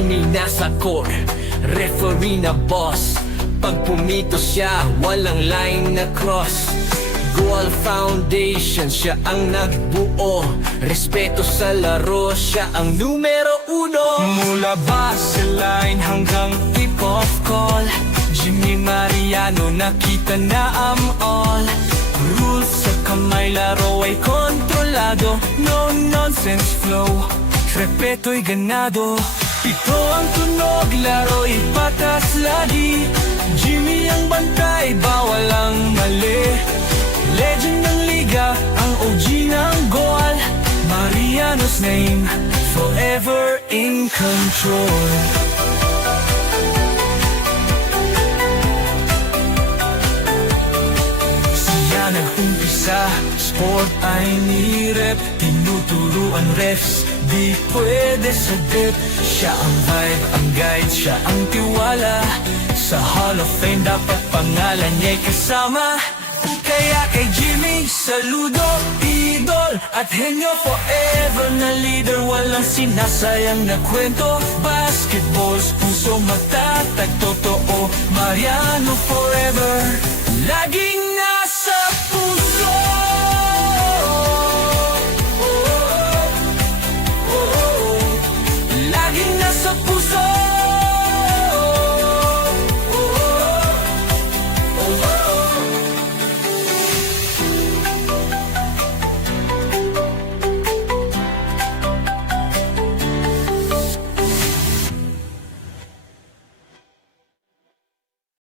Jimmy nasa court, referee na boss. Pag pumito siya, walang line na cross. Goal Foundation, siya ang nagbuo. Respeto sa laro, siya ang numero uno. Mula baseline hanggang tip-off call, Jimmy Mariano, nakita na ang all. Rules sa kamay, laro ay kontrolado. No nonsense flow, respeto'y ganado. Pito ang tunog, laro'y patas lagi. Jimmy ang bantay, bawal ang mali. Legend ng liga, ang OG ng goal. Mariano's name, forever in control. Siya nag-umpisa, sport ay nirep. Tinuturuan refs, di pwede sa dip. Siya ang vibe, ang guide, siya ang tiwala. Sa Hall of Fame dapat pangalan niya'y kasama. Kaya kay Jimmy, saludo, idol at henyo. Forever na leader, walang sinasayang na kwento. Basketball's puso, matatag, totoo. Mariano forever, laging nasa puso.